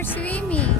are swimming.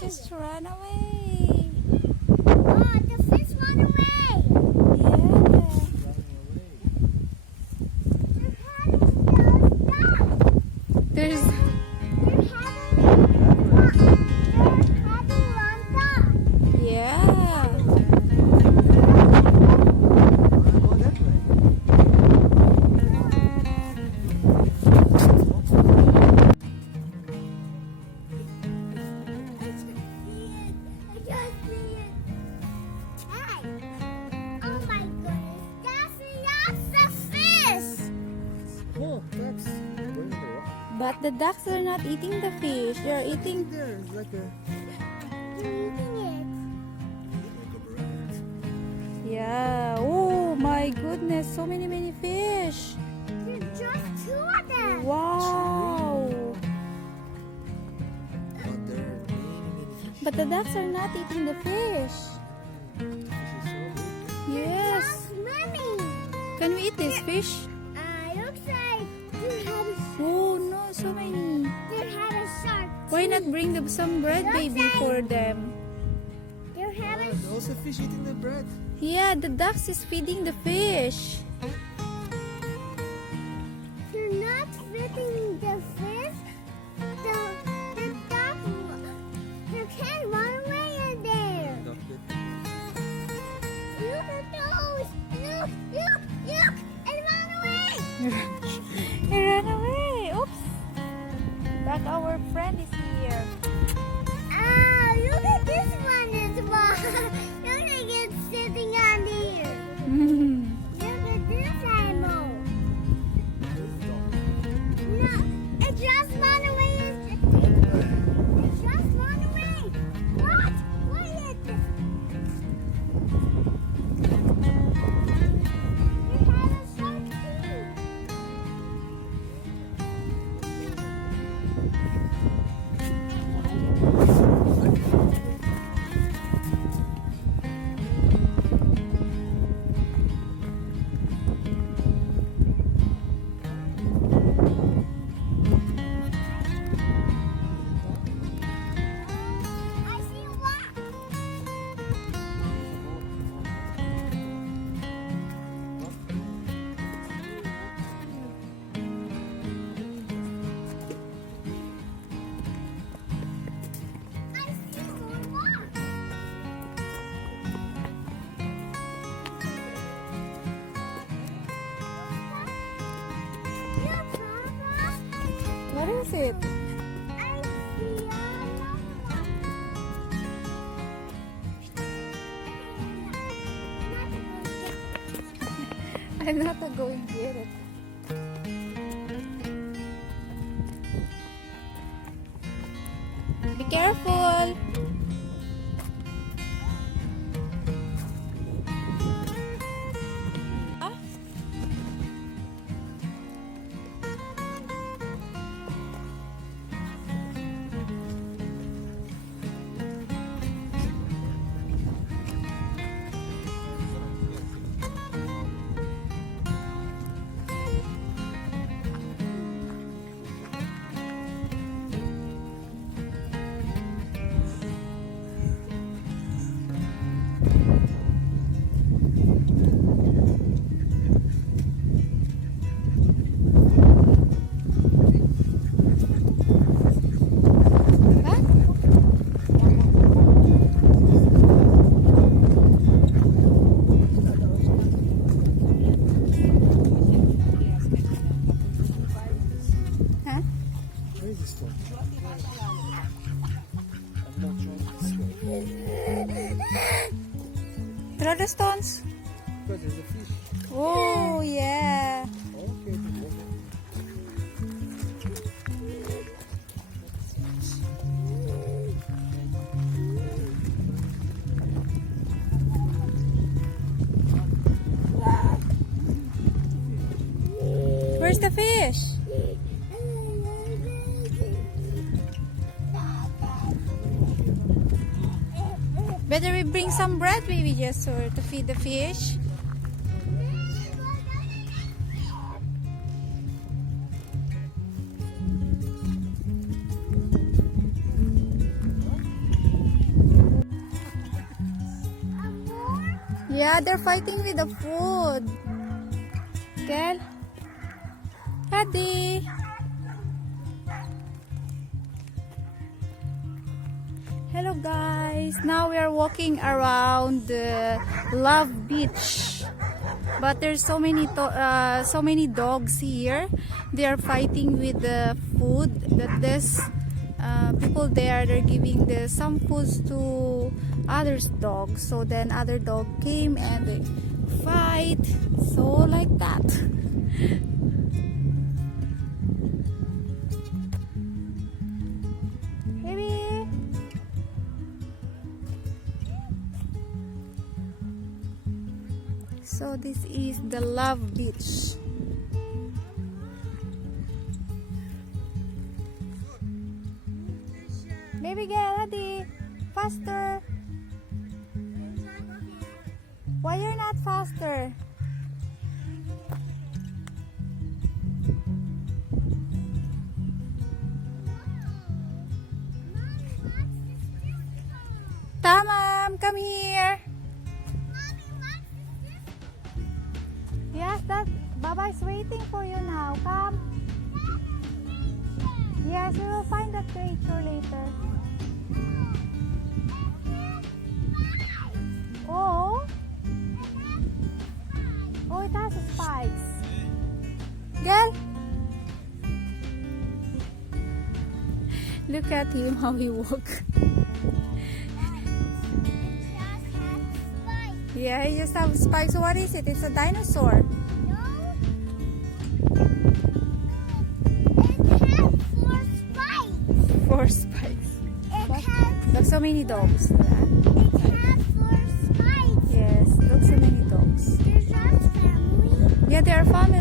Just run away. Oh, the fish run away. Yeah. There's. Yeah. But the ducks are not eating the fish. They are eating. They're eating it. Yeah. Oh my goodness! So many fish. There's just two of them. Wow. But the ducks are not eating the fish. Yes. Can we eat this fish? Looks like they had a shark. Oh no, so many. They had a shark. Why not bring them some bread, baby, for them? They had a Those are fish eating the bread. Yeah, the ducks is feeding the fish. They're not feeding the fish. The duck, they can't run away in there. Look at those. Look. And run away. He ran away. Oops. But our friend is here. Look at this one as well. Look at it sitting on here. Look at this animal. No, it just ran away. It just ran away. What? What is it? It had a shark too. I see one. I see more rocks. Look, Papa. What is it? I see another one. I'm not going to get it. because there's a fish. Oh, yeah. Okay. Where's the fish? Better we bring some bread, maybe, just or to feed the fish. Yeah, they're fighting with the food. Girl. Daddy. Hello guys. Now we are walking around the Love Beach. But there's so many dogs here. They are fighting with the food that there's people there. They're giving some foods to others dogs. So then other dog came and they fight. So like that. Baby. So this is the Love Beach. Baby girl, Hadi, faster. Why you're not faster? Tamam, come here. Yes, that Baba is waiting for you now. Come. Yes, we will find that creature later. Oh. Oh, it has spikes. Girl. Look at him how he walks. Yeah, he just have spikes. So what is it? It's a dinosaur. No. It has 4 spikes. 4 spikes. It has. Look, so many dogs. It has 4 spikes. Yes, look, so many dogs. There's not family. Yeah, they are family.